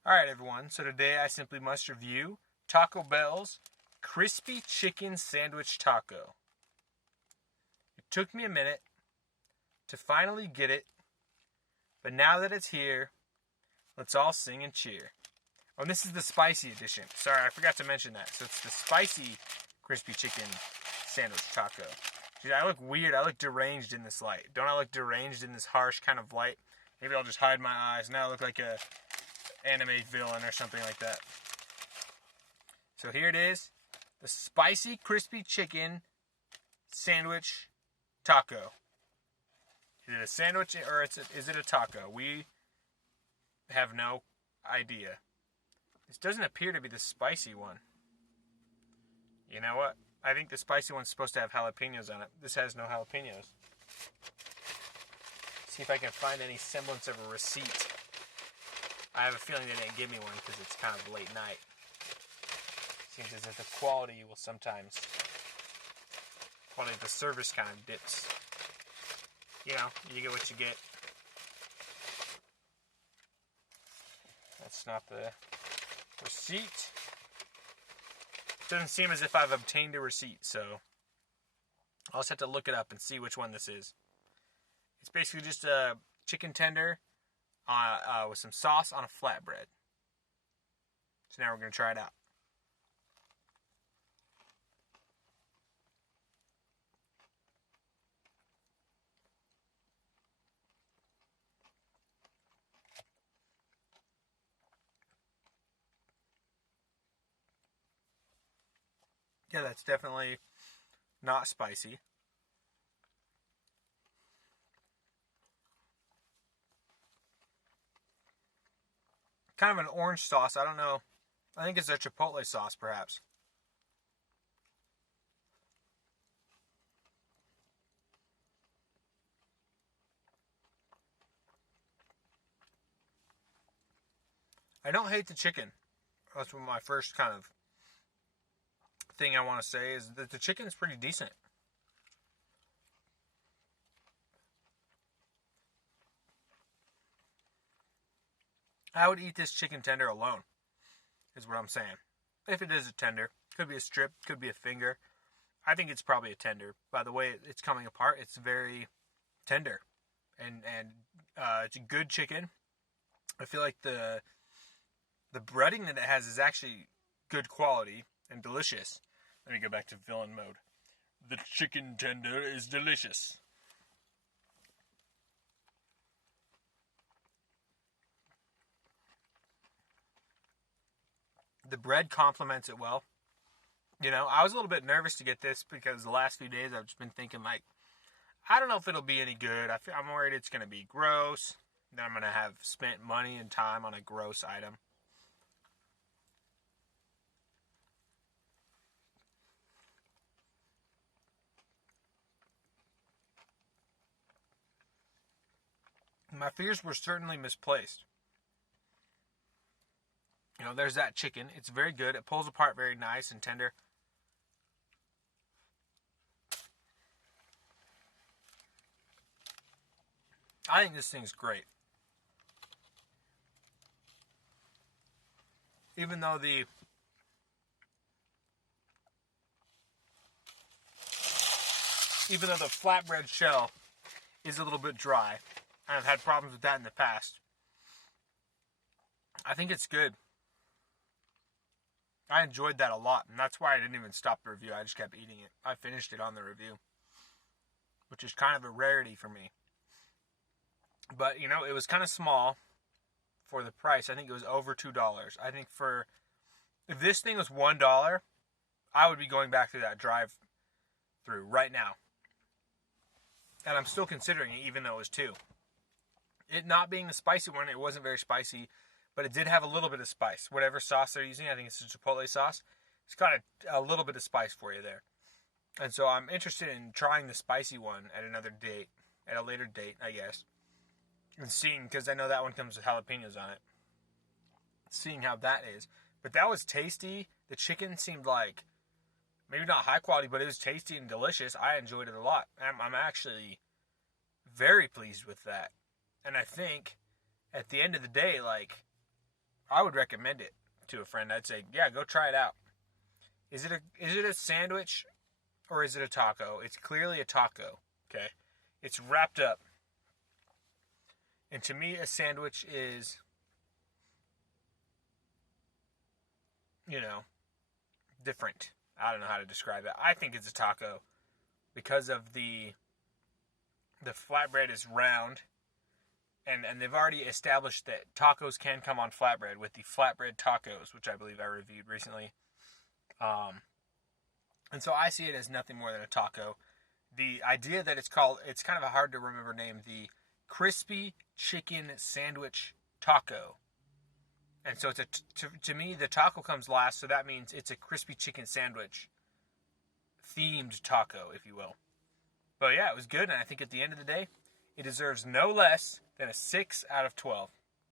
Alright everyone, so today I simply must review Taco Bell's Crispy Chicken Sandwich Taco. It took me a minute to finally get it, but now that it's here, let's all sing and cheer. Oh, and this is the spicy edition. Sorry, I forgot to mention that. So it's the spicy Crispy Chicken Sandwich Taco. Dude, I look weird. I look deranged in this light. Don't I look deranged in this harsh kind of light? Maybe I'll just hide my eyes. Now I look like a anime villain or something like that. So here it is. The spicy crispy chicken sandwich taco. Is it a sandwich or is it a taco? We have no idea. This doesn't appear to be the spicy one. You know what? I think the spicy one's supposed to have jalapenos on it. This has no jalapenos. See if I can find any semblance of a receipt. I have a feeling they didn't give me one because it's kind of late night. Seems as if the quality will sometimes... quality of the service kind of dips. You know, you get what you get. That's not the receipt. Doesn't seem as if I've obtained a receipt, so I'll just have to look it up and see which one this is. It's basically just a chicken tender with some sauce on a flatbread. So now we're going to try it out. Yeah, that's definitely not spicy. Kind of an orange sauce. I don't know. I think it's a chipotle sauce, perhaps. I don't hate the chicken. That's what my first kind of thing I want to say is that the chicken is pretty decent. I would eat this chicken tender alone, is what I'm saying. If it is a tender, could be a strip, could be a finger. I think it's probably a tender. By the way it's coming apart, it's very tender, and it's a good chicken. I feel like the breading that it has is actually good quality and delicious. Let me go back to villain mode. The chicken tender is delicious. The bread complements it well. You know, I was a little bit nervous to get this because the last few days I've just been thinking, like, I don't know if it'll be any good. I'm worried it's going to be gross. Then I'm going to have spent money and time on a gross item. My fears were certainly misplaced. You know, there's that chicken. It's very good. It pulls apart very nice and tender. I think this thing's great. Even though the flatbread shell is a little bit dry, and I've had problems with that in the past, I think it's good. I enjoyed that a lot, and that's why I didn't even stop the review. I just kept eating it. I finished it on the review, which is kind of a rarity for me. But, you know, it was kind of small for the price. I think it was over $2. I think if this thing was $1, I would be going back through that drive-through right now. And I'm still considering it, even though it was $2. It not being the spicy one, it wasn't very spicy, but it did have a little bit of spice. Whatever sauce they're using, I think it's a chipotle sauce. It's got a little bit of spice for you there. And so I'm interested in trying the spicy one at a later date, I guess. And seeing, because I know that one comes with jalapenos on it. Seeing how that is. But that was tasty. The chicken seemed like, maybe not high quality, but it was tasty and delicious. I enjoyed it a lot. I'm actually very pleased with that. And I think, at the end of the day, like, I would recommend it to a friend. I'd say, yeah, go try it out. Is it a sandwich or is it a taco? It's clearly a taco, okay? It's wrapped up. And to me, a sandwich is, different. I don't know how to describe it. I think it's a taco because of the flatbread is round. And they've already established that tacos can come on flatbread with the flatbread tacos, which I believe I reviewed recently. And so I see it as nothing more than a taco. The idea that it's kind of a hard to remember name, the Crispy Chicken Sandwich Taco. And so to me, the taco comes last, so that means it's a crispy chicken sandwich themed taco, if you will. But yeah, it was good, and I think at the end of the day, it deserves no less than a 6 out of 12.